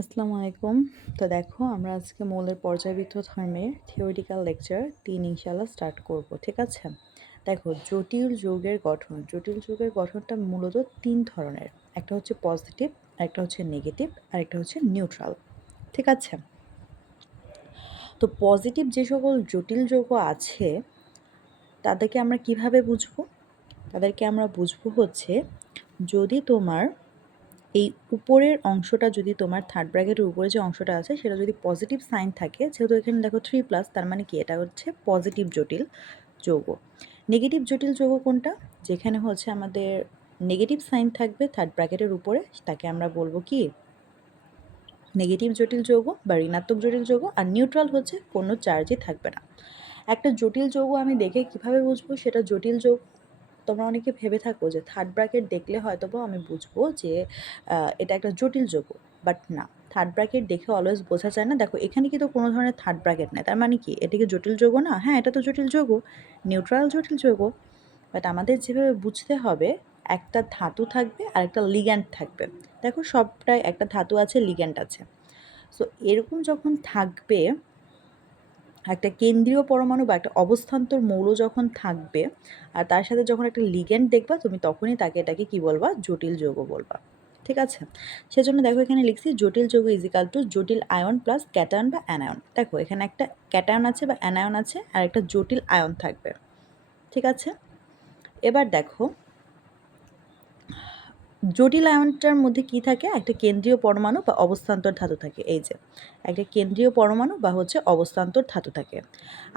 আসসালামু আলাইকুম। তো দেখো আমরা আজকে মৌলের পর্যায়বৃত্ত ধর্মের থিওরিটিক্যাল লেকচার ৩ ইনশাআল্লাহ স্টার্ট করব। ঠিক আছে? দেখো জটিল যৌগের গঠনটা মূলত ৩ ধরনের। একটা হচ্ছে পজিটিভ, আরেকটা হচ্ছে নেগেটিভ, আরেকটা হচ্ছে নিউট্রাল। ঠিক আছে? তো পজিটিভ যে সকল জটিল যৌগ আছে তাদেরকে আমরা কিভাবে বুঝবো? তাদেরকে আমরা বুঝবো হচ্ছে যদি তোমার এই উপরের অংশটা যদি তোমার থার্ড ব্র্যাকেটের উপরে যে অংশটা আছে সেটা যদি পজিটিভ সাইন থাকে, যেহেতু এখানে দেখো 3+, তার মানে কি এটা হচ্ছে পজিটিভ জটিল যৌগ। নেগেটিভ জটিল যৌগ কোনটা? যেখানে হচ্ছে আমাদের নেগেটিভ সাইন থাকবে থার্ড ব্র্যাকেটের উপরে, তাকে আমরা বলবো কি নেগেটিভ জটিল যৌগ বা ঋণাত্মক জটিল যৌগ। আর নিউট্রাল হচ্ছে কোনো চার্জই থাকবে না। একটা জটিল যৌগ আমি দেখে কিভাবে বুঝবো সেটা জটিল যৌগ? তোমরা অনেকে ভেবে থাকো যে থার্ড ব্র্যাকেট দেখলে হয়তো বা আমি বুঝবো যে এটা একটা জটিল যৌগ, বাট না, থার্ড ব্র্যাকেট দেখে অলওয়েজ বোঝা যায় না। দেখো এখানে কিন্তু কোনো ধরনের থার্ড ব্র্যাকেট নেই, তার মানে কি এটাকে জটিল যৌগ না? হ্যাঁ, এটা তো জটিল যৌগ, নিউট্রাল জটিল যৌগ। বাট আমাদের যেভাবে বুঝতে হবে, একটা ধাতু থাকবে আর একটা লিগ্যান্ড থাকবে। দেখো সবটাই একটা ধাতু আছে, লিগ্যান্ড আছে। সো এরকম যখন থাকবে, একটা কেন্দ্রীয় পরমাণু বা একটা অবস্থান্তর মৌল যখন থাকবে আর তার সাথে যখন একটা লিগ্যান্ড দেখবা তুমি, তখনই এটাকে কি বলবা? জটিল যৌগ বলবা। ঠিক আছে? সেজন্য দেখো এখানে লিখছি জটিল যৌগ ইজিক্যাল টু জটিল আয়ন প্লাস ক্যাটায়ন বা অ্যানায়ন। দেখো এখানে একটা ক্যাটায়ন আছে বা অ্যানায়ন আছে আর একটা জটিল আয়ন থাকবে। ঠিক আছে? এবার দেখো জটিল আয়নটার মধ্যে কি থাকে? একটা কেন্দ্রীয় পরমাণু বা অবস্থান্তর ধাতু থাকে। এই যে একটা কেন্দ্রীয় পরমাণু বা হচ্ছে অবস্থান্তর ধাতু থাকে।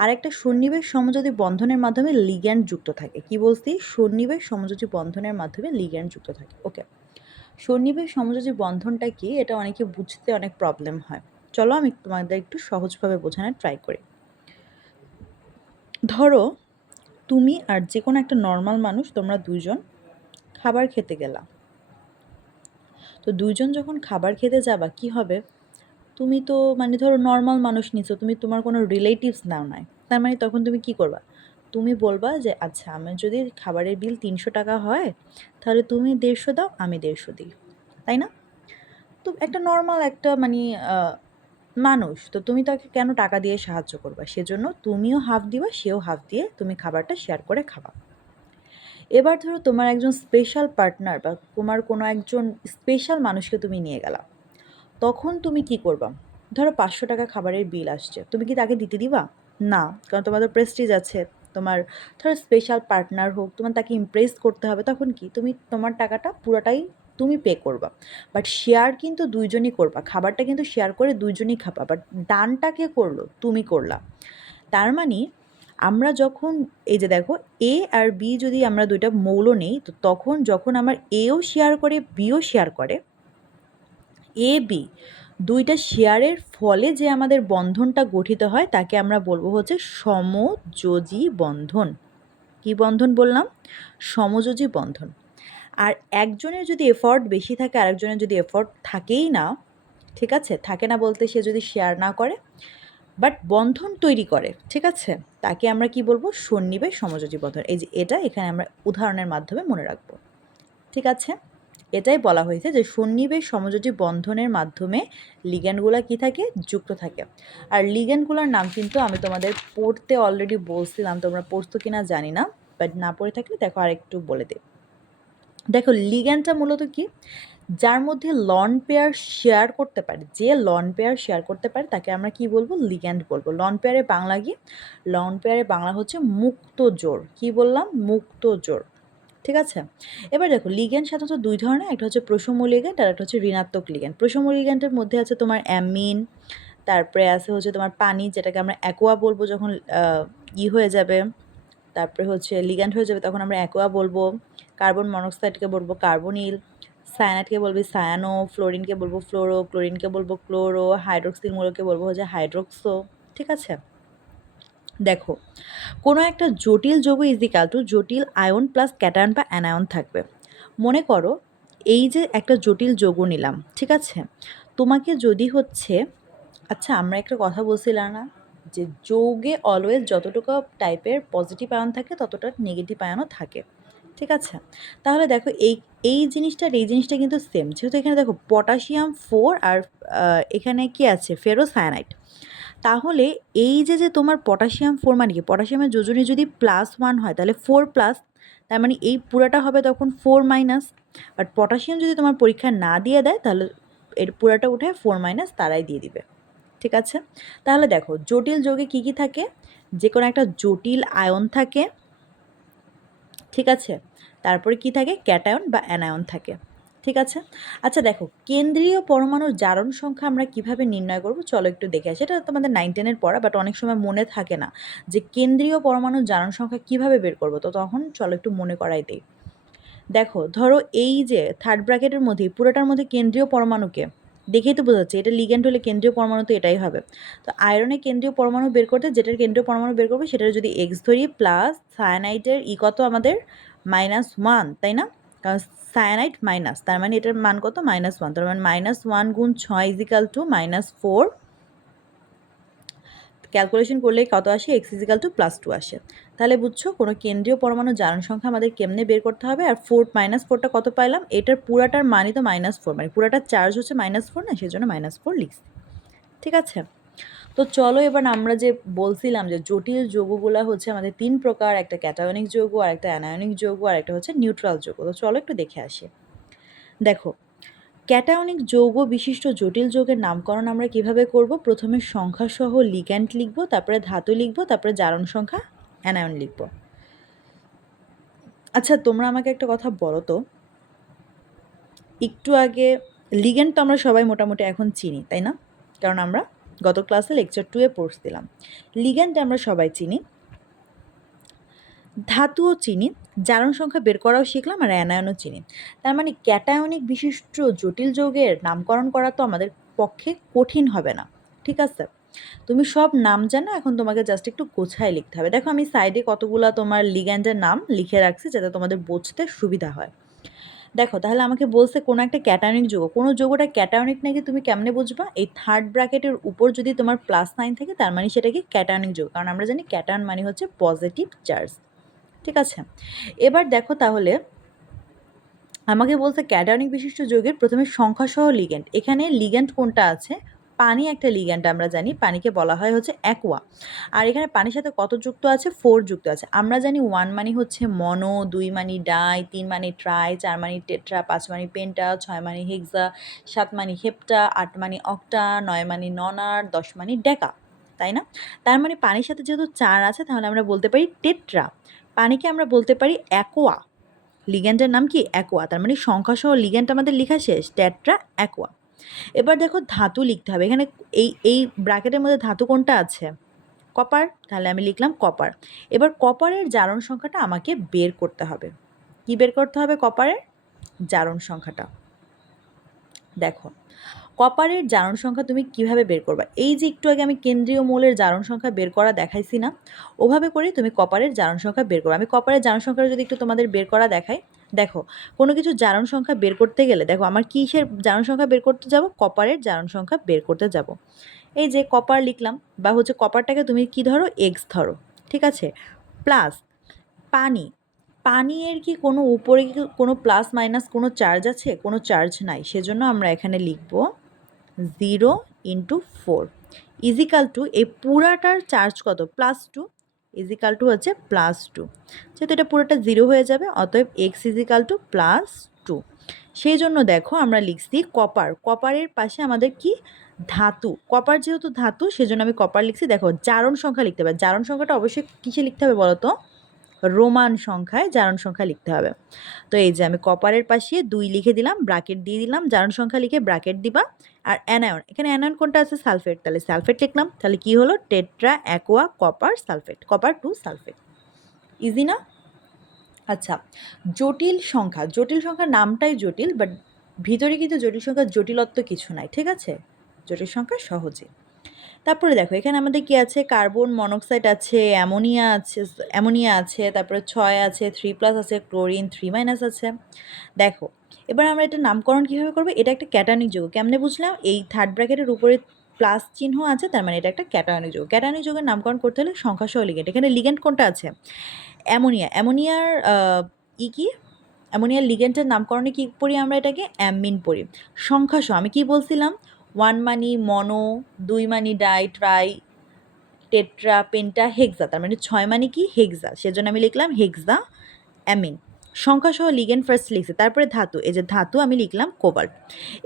আর একটা সন্নিবেশ সমযোজী বন্ধনের মাধ্যমে লিগ্যান্ড যুক্ত থাকে। কি বলছি? সন্নিবেশ সমযোজী বন্ধনের মাধ্যমে লিগ্যান্ড যুক্ত থাকে। ওকে, সন্নিবেশ সমযোজী বন্ধনটা কি? এটা অনেকে বুঝতে অনেক প্রবলেম হয়। চলো আমি তোমাদের একটু সহজভাবে বোঝানোর ট্রাই করি। ধরো তুমি আর যে কোনো একটা নর্মাল মানুষ, তোমরা দুইজন খাবার খেতে গেলা। তো দুইজন যখন খাবার খেতে যাবা, কি হবে? তুমি তো মানে ধরো নর্মাল মানুষ নিছো, তুমি তোমার কোনো রিলেটিভস নাও নাই, তার মানে তখন তুমি কি করবা? তুমি বলবা যে আচ্ছা আমার যদি খাবারের বিল 300 টাকা হয়, তাহলে তুমি 150 দাও, আমি 150 দিই, তাই না? তো একটা নর্মাল একটা মানে মানুষ, তো তুমি তাকে কেন টাকা দিয়ে সাহায্য করবা? সেজন্য তুমিও হাফ দিবা, সেও হাফ দিয়ে তুমি খাবারটা শেয়ার করে খাবা। এবার ধরো তোমার একজন স্পেশাল পার্টনার বা তোমার কোনো একজন স্পেশাল মানুষকে তুমি নিয়ে গেলা, তখন তুমি কি করবা? ধরো 500 টাকা খাবারের বিল আসছে, তুমি কি তাকে দিতে দিবা? না, কারণ তোমার তো প্রেস্টিজ আছে। তোমার ধরো স্পেশাল পার্টনার হোক, তোমার তাকে ইমপ্রেস করতে হবে, তখন কি তুমি তোমার টাকাটা পুরোটাই তুমি পে করবা। বাট শেয়ার কিন্তু দুইজনই করবা, খাবারটা কিন্তু শেয়ার করে দুইজনই খাবা, বাট ডানটা কে করলো? তুমি করলা। তার মানে আমরা যখন এই যে দেখো এ আর বি যদি আমরা দুইটা মৌল নেই, তো তখন যখন আমার এও শেয়ার করে বিও শেয়ার করে, এ বি দুইটা শেয়ারের ফলে যে আমাদের বন্ধনটা গঠিত হয় তাকে আমরা বলবো হচ্ছে সমযোজী বন্ধন। কি বন্ধন বললাম? সমযোজী বন্ধন। আর একজনের যদি এফর্ট বেশি থাকে, আরেকজনের যদি এফর্ট থাকেই না, ঠিক আছে, থাকে না বলতে সে যদি শেয়ার না করে বাট বন্ধন তৈরি করে, ঠিক আছে, তাকে আমরা কি বলবো? সন্নিবেশ সমযোজী বন্ধন। এই যে এটা এখানে আমরা উদাহরণের মাধ্যমে মনে রাখবো। ঠিক আছে? এটাই বলা হয়েছে যে সন্নিবেশ সমযোজী বন্ধনের মাধ্যমে লিগ্যান্ডগুলো কি থাকে? যুক্ত থাকে। আর লিগ্যান্ডগুলোর নাম কিন্তু আমি তোমাদের পড়তে অলরেডি বলছিলাম, তোমরা পড়তো কিনা জানি না, বাট না পড়ে থাকলে দেখো আরেকটু বলে দিই। দেখো লিগ্যান্ডটা মূলত কি? যার মধ্যে লন পেয়ার শেয়ার করতে পারে, যে লন পেয়ার শেয়ার করতে পারে তাকে আমরা কি বলবো? লিগ্যান্ড বলবো। লন পেয়ারের বাংলা কি? লন পেয়ারের বাংলা হচ্ছে মুক্ত জোড়। কি বললাম? মুক্ত জোড়। ঠিক আছে? এবার দেখো লিগ্যান্ড সাধারণত দুই ধরনের, একটা হচ্ছে প্রশম লিগ্যান্ড আর একটা হচ্ছে ঋণাত্মক লিগ্যান্ড। প্রশম লিগ্যান্ডের মধ্যে আছে তোমার অ্যামিন, তারপরে আছে হচ্ছে তোমার পানি, যেটাকে আমরা অ্যাকোয়া বলবো যখন হয়ে যাবে, তারপরে হচ্ছে লিগ্যান্ড হয়ে যাবে, তখন আমরা অ্যাকোয়া বলবো। কার্বন মনোক্সাইডকে বলবো কার্বনিল, সায়ানাইডকে বলবি সায়ানো, ফ্লোরিনকে বলবো ফ্লোরো, ক্লোরিনকে বলবো ক্লোরো, হাইড্রোক্সিল মূলককে বলবো হচ্ছে হাইড্রোক্সো। ঠিক আছে? দেখো কোনো একটা জটিল যৌগ ইজিক্যাল টু জটিল আয়ন প্লাস ক্যাটায়ন বা অ্যানায়ন থাকবে। মনে করো এই যে একটা জটিল যৌগ নিলাম, ঠিক আছে, তোমাকে যদি হচ্ছে, আচ্ছা আমরা একটা কথা বলছিলাম না যে যৌগে অলওয়েজ যতটুকু টাইপের পজিটিভ আয়ন থাকে ততটা নেগেটিভ আয়নও থাকে। ঠিক আছে? তাহলে দেখো এই জিনিসটা আর এই জিনিসটা কিন্তু সেম। যেহেতু এখানে দেখো পটাশিয়াম 4 আর এখানে কি আছে? ফেরোসায়ানাইড। তাহলে এই যে তোমার পটাশিয়াম 4 মানে কি? পটাশিয়ামের যোজনী যদি +1 হয় তাহলে 4+, তার মানে এই পুরাটা হবে তখন 4-। বাট পটাশিয়াম যদি তোমার পরীক্ষায় না দিয়ে দেয় তাহলে এর পুরাটা উঠে 4- তারাই দিয়ে দিবে। ঠিক আছে? তাহলে দেখো জটিল যৌগে কি কি থাকে? যে কোনো একটা জটিল আয়ন থাকে। ঠিক আছে? তারপরে কি থাকে? ক্যাটায়ন বা অ্যানায়ন থাকে। ঠিক আছে? আচ্ছা দেখো কেন্দ্রীয় পরমাণুর জারণ সংখ্যা আমরা কিভাবে নির্ণয় করব? চলো একটু দেখে আসি। এটা তোমাদের 9-10 এর পড়া, বাট অনেক সময় মনে থাকে না যে কেন্দ্রীয় পরমাণুর জারণ সংখ্যা কিভাবে বের করব। তো তখন চলো একটু মনে করাই দেই। দেখো ধরো এই যে থার্ড ব্র্যাকেটের মধ্যে পুরোটার মধ্যে কেন্দ্রীয় পরমাণুকে দেখেই তো বোঝা যাচ্ছে এটা লিগ্যান্ড হলে কেন্দ্রীয় পরমাণু তো এটাই হবে। তো আয়রনের কেন্দ্রীয় পরমাণু বের করতে যেটার কেন্দ্রীয় পরমাণু বের করবে সেটার যদি এক্স ধরি, প্লাস সায়ানাইডের কত আমাদের -1, তাই না? কারণ সায়ানাইড মাইনাস, তার মানে এটার মান কত? -1, তার মানে -1 গুণ 6 = -4। ক্যালকুলেশন করলে কত আসে? x = +2 আসে। তাহলে বুঝছো কোনো কেন্দ্রীয় পরমাণু জারণ সংখ্যা আমাদের কেমনে বের করতে হবে। আর 4 -4টা কত পাইলাম? এটার পুরাটার মানই তো -4, মানে পুরাটার চার্জ হচ্ছে -4 না, সেজন্য -4 লিখছি। ঠিক আছে? তো চলো এবার আমরা যে বলছিলাম যে জটিল যৌগগুলা হচ্ছে আমাদের 3 প্রকার, একটা ক্যাটায়নিক যৌগ, আর একটা অ্যানায়নিক যৌগ, আর একটা হচ্ছে নিউট্রাল যৌগ। তো চলো একটু দেখে আসি। দেখো ক্যাটায়নিক যৌগ বিশিষ্ট জটিল যৌগের নামকরণ আমরা কিভাবে করব? প্রথমে সংখ্যাসহ লিগ্যান্ড লিখব, তারপরে ধাতু লিখব, তারপরে জারণ সংখ্যা অ্যানায়ন লিখব। আচ্ছা তোমরা আমাকে একটা কথা বলো তো, একটু আগে লিগ্যান্ড তো আমরা সবাই মোটামুটি এখন চিনি, তাই না? কারণ আমরা গত ক্লাসে লেকচার 2 এ পড়ছিলাম। লিগ্যান্ড আমরা সবাই চিনি, ধাতুও চিনি, জারণ সংখ্যা বের করাও শিখলাম, আর অ্যানায়নও চিনি। তার মানে ক্যাটায়নিক বিশিষ্ট জটিল যৌগের নামকরণ করা তো আমাদের পক্ষে কঠিন হবে না। ঠিক আছে? তুমি সব নাম জানো, এখন তোমাকে জাস্ট একটু গোছায় লিখতে হবে। দেখো আমি সাইডে কতগুলা তোমার লিগ্যান্ডের নাম লিখে রাখছি যাতে তোমাদের বুঝতে সুবিধা হয়। দেখো তাহলে আমাকে বলছে কোনো একটা ক্যাটায়নিক যৌগ, কোনো যৌগটা ক্যাটায়নিক নাকি তুমি কেমনে বুঝবা? এই থার্ড ব্র্যাকেটের উপর যদি তোমার +9 থাকে তার মানে সেটা কি ক্যাটায়নিক যৌগ, কারণ আমরা জানি ক্যাটায়ন মানে হচ্ছে পজিটিভ চার্জ। ঠিক আছে? এবার দেখো তাহলে আমাকে বলছে ক্যাটায়নিক বিশিষ্ট যৌগের প্রথমে সংখ্যাসহ লিগ্যান্ড। এখানে লিগ্যান্ড কোনটা আছে? পানি একটা লিগ্যান্ড, আমরা জানি পানিকে বলা হয় হচ্ছে অ্যাকোয়া। আর এখানে পানির সাথে কত যুক্ত আছে? 4 যুক্ত আছে। আমরা জানি 1 মানে হচ্ছে মনো, 2 মানে ডাই, 3 মানে ট্রাই, 4 মানে টেট্রা, 5 মানে পেন্টা, 6 মানে হেক্সা, 7 মানে হেপ্টা, 8 মানে অক্টা, 9 মানে ননার, 10 মানে ডেকা, তাই না? তার মানে পানির সাথে যেহেতু 4 আছে তাহলে আমরা বলতে পারি টেট্রা। পানিকে আমরা বলতে পারি অ্যাকোয়া। লিগ্যান্ডের নাম কি? অ্যাকোয়া। তার মানে সংখ্যাসহ লিগ্যান্ড আমাদের লেখা শেষ, টেট্রা অ্যাকোয়া। এবার দেখো ধাতু লিখতে হবে। এখানে এই ব্র্যাকেটের মধ্যে ধাতু কোনটা আছে? কপার, তাহলে আমি লিখলাম কপার। এবার কপারের জারণ সংখ্যাটা আমাকে বের করতে হবে। কি বের করতে হবে? কপারের জারণ সংখ্যাটা। দেখো কপারের জারণ সংখ্যা তুমি কিভাবে বের করবা? এই যে একটু আগে আমি কেন্দ্রীয় মৌলের জারণ সংখ্যা বের করা দেখাইছি না, ওভাবে করে তুমি কপারের জারণ সংখ্যা বের করো। আমি কপারের জারণ সংখ্যাটা যদি একটু তোমাদের বের করা দেখাই। দেখো কোনো কিছু জারণ সংখ্যা বের করতে গেলে দেখো আমার কিসের জারণ সংখ্যা বের করতে যাব? কপারের জারণ সংখ্যা বের করতে যাব। এই যে কপার লিখলাম, বা হচ্ছে কপারটাকে তুমি কি ধরো? এক্স ধরো। ঠিক আছে? প্লাস পানি। পানির কি কোনো উপরে কি কোনো প্লাস মাইনাস কোনো চার্জ আছে? কোনো চার্জ নাই, সেজন্য আমরা এখানে লিখব 0 × 4 = এই পুরাটার চার্জ কত? +2 = হচ্ছে +2। যেহেতু এটা পুরোটা 0 হয়ে যাবে, অতএব x = +2। সেই জন্য দেখো আমরা লিখছি কপার। কপারের পাশে আমাদের কি? ধাতু। কপার যেহেতু ধাতু সেজন্য আমি কপার লিখছি। দেখো জারণ সংখ্যা লিখতে হবে। জারণ সংখ্যাটা অবশ্যই কিসে লিখতে হবে বলো তো? রোমান সংখ্যায় জারণ সংখ্যা লিখতে হবে। তো এই যে আমি কপারের পাশে 2 লিখে দিলাম, ব্র্যাকেট দিয়ে দিলাম, জারণ সংখ্যা লিখে ব্র্যাকেট দিবা। আর অ্যানায়ন, এখানে অ্যানায়ন কোনটা আছে? সালফেট, তাহলে সালফেট লিখলাম। তাহলে কি হলো? Tetra aqua copper sulphate, copper 2 sulphate. Easy না? আচ্ছা জটিল সংখ্যা, জটিল সংখ্যার নামটাই জটিল, বাট ভিতরে কিন্তু জটিল সংখ্যার জটিলত্ব কিছু নাই। ঠিক আছে? জটিল সংখ্যা সহজে। তারপরে দেখো এখানে আমাদের কি আছে? কার্বন মনোক্সাইড আছে, অ্যামোনিয়া আছে, তারপরে 6 আছে, 3+ আছে, ক্লোরিন 3- আছে। দেখো এবার আমরা এটা নামকরণ কীভাবে করবো? এটা একটা ক্যাটায়নিক যৌগ। কেমনে বুঝলাম? এই থার্ড ব্র্যাকেটের উপরে প্লাস চিহ্ন আছে, তার মানে এটা একটা ক্যাটায়নিক যৌগ। ক্যাটায়নিক যৌগের নামকরণ করতে হলে সংখ্যাসহ লিগ্যান্ড। এখানে লিগ্যান্ড কোনটা আছে? অ্যামোনিয়া। অ্যামোনিয়ার ই কি, অ্যামোনিয়ার লিগ্যান্ডের নামকরণে কী পড়ি আমরা এটাকে, অ্যামিন পড়ি। সংখ্যাসহ আমি কি বলছিলাম, 1 মানি মনো, 2 মানি ডাই, ট্রাই, টেট্রা, পেন্টা, হেক্সা, তার মানে 6 মানে কি, হেক্সা, সেজন্য আমি লিখলাম হেক্সা অ্যামিন। সংখ্যাসহ লিগ্যান্ড ফার্স্ট লিখছি, তারপরে ধাতু, এই যে ধাতু আমি লিখলাম কোবাল্ট।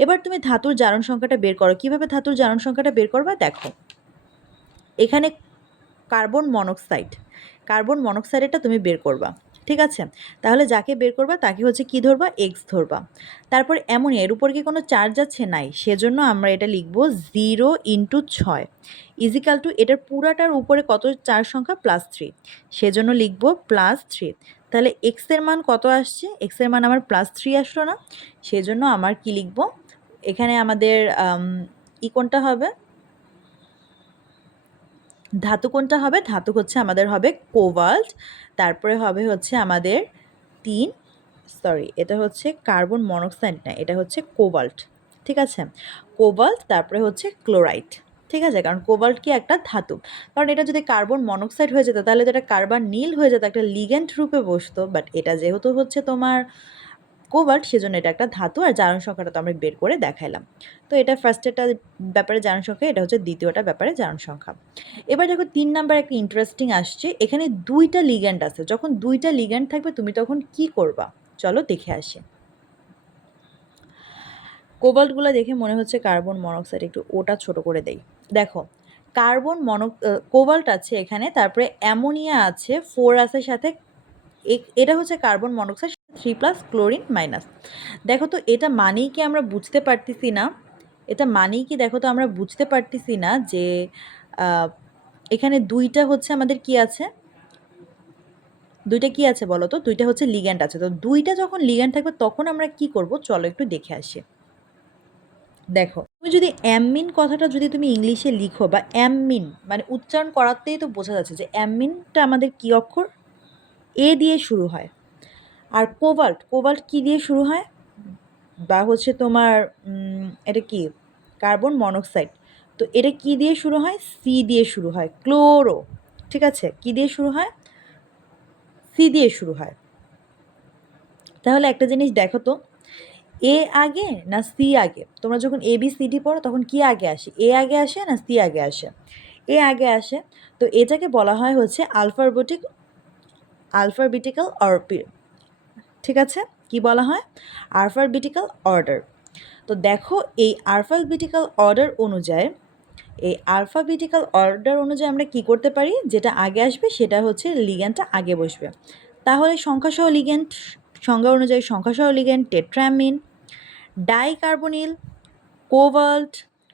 এবার তুমি ধাতুর জারণ সংখ্যাটা বের করো। কীভাবে ধাতুর জারণ সংখ্যাটা বের করবা, দেখো এখানে কার্বন মনোক্সাইডেরটা তুমি বের করবা, ঠিক আছে। তাহলে যাকে বের করবা তাকে হচ্ছে কি ধরবা, এক্স ধরবা। তারপর অ্যামোনিয়া, এর উপর কি কোনো চার্জ আছে, নাই, সেজন্য আমরা এটা লিখব 0 × 6 ইজিক্যাল টু, এটার পুরাটার উপরে কত চার সংখ্যা, +3, সেজন্য লিখব +3। তাহলে এক্সের মান কত আসছে, এক্সের মান আমার +3 আসলো না, সেজন্য আমার কি লিখব, এখানে আমাদের কোনটা হবে, ধাতু কোনটা হবে, ধাতু হচ্ছে আমাদের হবে কোবাল্ট, তারপরে হবে হচ্ছে আমাদের এটা হচ্ছে কার্বন মনোক্সাইড না, এটা হচ্ছে কোবাল্ট, ঠিক আছে, কোবাল্ট, তারপরে হচ্ছে ক্লোরাইড, ঠিক আছে, কারণ কোবাল্ট কি একটা ধাতু, কারণ এটা যদি কার্বন মনোক্সাইড হয়ে যেত তাহলে তো এটা কার্বন নীল হয়ে যেত, একটা লিগ্যান্ড রূপে বসতো, বাট এটা যেহেতু হচ্ছে তোমার কোবাল্ট, সেজন্য এটা একটা ধাতু, আর জারণ সংখ্যাটা তো আমরা বের করে দেখাইলাম। তো এটা ফার্স্টেরটা ব্যাপারে জারণ সংখ্যা, এটা হচ্ছে দ্বিতীয়টা ব্যাপারে জারণ সংখ্যা। এবার দেখো 3 নাম্বার একটা ইন্টারেস্টিং আসছে, এখানে 2টা লিগ্যান্ড আছে, যখন 2টা লিগ্যান্ড থাকবে তুমি তখন কি করবা, চলো দেখে আসি। কোবাল্টগুলো দেখে মনে হচ্ছে কার্বন মনোক্সাইড, একটু ওটা ছোট করে দেই। দেখো কোবাল্ট আছে এখানে, তারপরে অ্যামোনিয়া আছে, 4 আছে সাথে, এটা হচ্ছে কার্বন মনোক্সাইড 3+ ক্লোরিন মাইনাস। দেখো তো এটা মানেই কি আমরা বুঝতে পারতেছি না, এটা মানেই কি দেখো তো আমরা বুঝতে পারতেছি না যে এখানে 2টা হচ্ছে আমাদের কি আছে, 2টা কি আছে বলো তো, 2টা হচ্ছে লিগ্যান্ড আছে। তো 2টা যখন লিগ্যান্ড থাকবে তখন আমরা কি করব, চলো একটু দেখে আসি। দেখো তুমি যদি অ্যামিন কথাটা যদি তুমি ইংলিশে লিখো, বা অ্যামিন মানে উচ্চারণ করাতেই তো বোঝা যাচ্ছে যে অ্যামিনটা আমাদের কি অক্ষর, এ দিয়ে শুরু হয়, আর কোবাল্ট কি দিয়ে শুরু হয়, বা হচ্ছে তোমার এটা কি কার্বন মনোক্সাইড, তো এটা কি দিয়ে শুরু হয়, সি দিয়ে শুরু হয়, ক্লোরো, ঠিক আছে, কি দিয়ে শুরু হয়, সি দিয়ে শুরু হয়। তাহলে একটা জিনিস দেখো তো, এ আগে না সি আগে, তোমরা যখন ABCD পড়ো তখন কি আগে আসে, এ আগে আসে না সি আগে আসে, এ আগে আসে। তো এটাকে বলা হয় হচ্ছে আলফাবেটিক্যাল অর্ডার, ঠিক আছে, কি বলা হয়, আলফাবেটিক্যাল অর্ডার। তো দেখো এই আলফাবেটিক্যাল অর্ডার অনুযায়ী আমরা কি করতে পারি, যেটা আগে আসবে সেটা হচ্ছে লিগ্যান্ডটা আগে বসবে। তাহলে সংখ্যাসহ লিগ্যান্ড, সংজ্ঞা অনুযায়ী সংখ্যাসহ লিগ্যান্ড টেট্রামিন, ডাইকার্বনিল,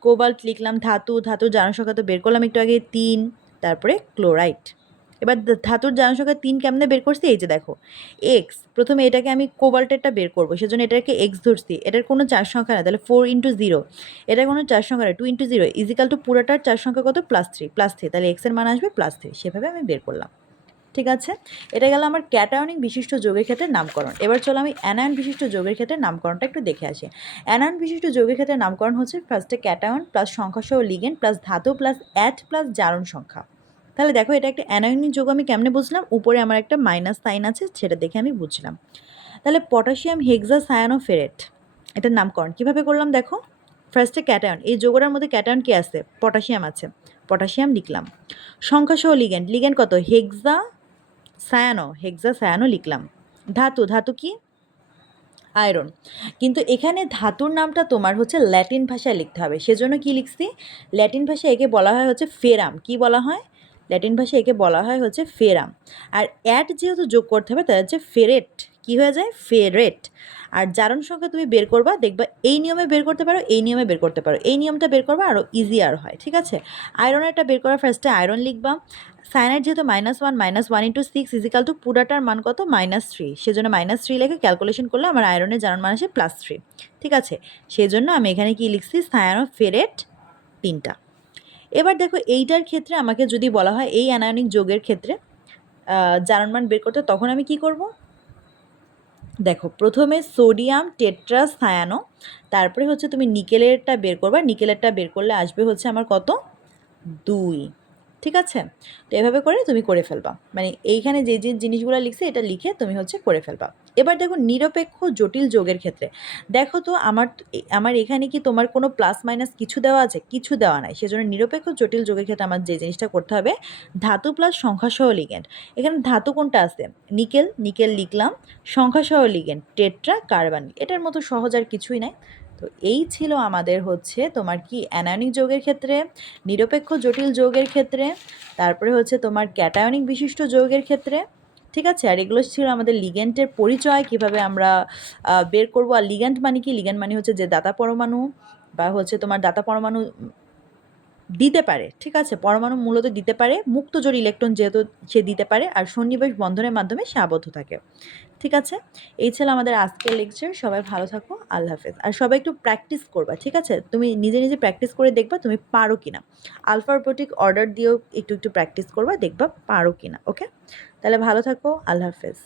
কোবাল্ট লিখলাম, ধাতুর জারণ সংখ্যা তো বের করলাম একটু আগে 3, তারপরে ক্লোরাইড। এবার ধাতুর জারণ সংখ্যা 3 কেমনে বের করছি, এই যে দেখো এক্স, প্রথমে এটাকে আমি কোবাল্টেরটা বের করবো, সেজন্য এটাকে এক্স ধরছি, এটার কোনো চার সংখ্যা না, তাহলে 4 × 0, এটার কোনো চার সংখ্যা না, 2 × 0 ইজিক্যাল টু পুরোটার চার সংখ্যা কত, +3, তাহলে এক্সের মান আসবে +3, সেভাবে আমি বের করলাম, ঠিক আছে। এটা গেল আমার ক্যাটায়নিক বিশিষ্ট যৌগের ক্ষেত্রে নামকরণ। এবার চলো আমি অ্যানায়ন বিশিষ্ট যৌগের ক্ষেত্রে নামকরণটা একটু দেখে আসি। অ্যানায়ন বিশিষ্ট যৌগের ক্ষেত্রে নামকরণ হচ্ছে ফার্স্টে ক্যাটায়ন প্লাস সংখ্যাসহ লিগ্যান্ড প্লাস ধাতু প্লাস অ্যাট প্লাস জারণ সংখ্যা। তাহলে দেখো এটা একটা অ্যানায়নিক যৌগ, আমি কেমনে বুঝলাম, উপরে আমার একটা মাইনাস সাইন আছে, সেটা দেখে আমি বুঝলাম। তাহলে পটাশিয়াম হেক্সাসায়ানোফেরেট, এটার নামকরণ কীভাবে করলাম, দেখো ফার্স্টে ক্যাটায়ন, এই যৌগটার মধ্যে ক্যাটায়ন কি আছে, পটাশিয়াম আছে, পটাশিয়াম লিখলাম। সংখ্যাসহ লিগ্যান্ড কত, হেক্সাসায়ানো লিখলাম। ধাতু কি, আয়রন। কিন্তু এখানে ধাতুর নামটা তোমার হচ্ছে ল্যাটিন ভাষায় লিখতে হবে, সেজন্য কি লিখছি, ল্যাটিন ভাষায় একে বলা হয় হচ্ছে ফেরাম, কি বলা হয়, ল্যাটিন ভাষায় একে বলা হয় হচ্ছে ফেরাম। আর অ্যাট যেহেতু যোগ করতে হবে তাহলে হচ্ছে ফেরেট, কি হয়ে যায়, ফেরেট। আর জারণ সংখ্যা তুমি বের করবা, দেখবা এই নিয়মে বের করতে পারো, এই নিয়মে বের করতে পারো, এই নিয়মটা বের করবা আরও ইজিয়ার হয়, ঠিক আছে। আয়রনেরটা বের করার ফার্স্টে আয়রন লিখবা, সায়ানাইড যেহেতু -1 × 6 ইজিক্যাল টু পুরাটার মান কত, -3, সেজন্য -3 লিখে ক্যালকুলেশন করলে আমার আয়রনের জারণ মান আসে +3, ঠিক আছে। সেজন্য আমি এখানে কি লিখছি, সায়ানোফেরেট 3টা। এবার দেখো এইটার ক্ষেত্রে আমাকে যদি বলা হয় এই অ্যানায়নিক যৌগের ক্ষেত্রে জারণ মান বের করতে, তখন আমি কি করব, দেখো প্রথমে সোডিয়াম টেট্রাসায়ানো, তারপরে হচ্ছে তুমি নিকেলেরটা বের করবা, নিকেলেরটা বের করলে আসবে হচ্ছে আমার কত, 2, ঠিক আছে? তো এভাবে করে তুমি করে ফেলবা, মানে এইখানে যে যে জিনিসগুলো লিখছে এটা লিখে তুমি হচ্ছে করে ফেলবা। এবার দেখো নিরপেক্ষ জটিল যোগের ক্ষেত্রে দেখো তো আমার এখানে কি তোমার কোনো প্লাস মাইনাস কিছু দেওয়া আছে? কিছু দেওয়া নাই। সেজন্য নিরপেক্ষ জটিল যোগের ক্ষেত্রে আমার যে জিনিসটা করতে হবে, ধাতু প্লাস সংখ্যাসহ লিগ্যান্ড। এখানে ধাতু কোনটা আছে? নিকেল, নিকেল লিখলাম। সংখ্যাসহ লিগ্যান্ড টেট্রা কার্বনিল। এটার মতো সহজ আর কিছুই নাই। তো এই ছিল আমাদের হচ্ছে তোমার কি অ্যানায়নিক যৌগের ক্ষেত্রে, নিরপেক্ষ জটিল যৌগের ক্ষেত্রে, তারপরে হচ্ছে তোমার ক্যাটায়নিক বিশিষ্ট যৌগের ক্ষেত্রে। ঠিক আছে? আর এগুলো ছিল আমাদের লিগ্যান্ডের পরিচয়, কিভাবে আমরা বের করব। আর লিগ্যান্ড মানে কি? লিগ্যান্ড মানে হচ্ছে যে দাতা পরমাণু বা হচ্ছে তোমার দাতা পরমাণু দিতে পারে। ঠিক আছে? পরমাণু মূলত দিতে পারে, মুক্ত জোড় ইলেকট্রন যেহেতু সে দিতে পারে, আর সন্নিবেশ বন্ধনের মাধ্যমে সে আবদ্ধ থাকে। ঠিক আছে? এই ছিল আমাদের আজকের লেকচার। সবাই ভালো থাকো। আল্লাহ হাফেজ। আর সবাই একটু প্র্যাকটিস করবা। ঠিক আছে? তুমি নিজে নিজে প্র্যাকটিস করে দেখবা তুমি পারো কিনা। আলফাবেটিক অর্ডার দিয়েও একটু একটু প্র্যাকটিস করবা, দেখবা পারো কিনা। ওকে? তাহলে ভালো থাকো। আল্লাহ হাফেজ।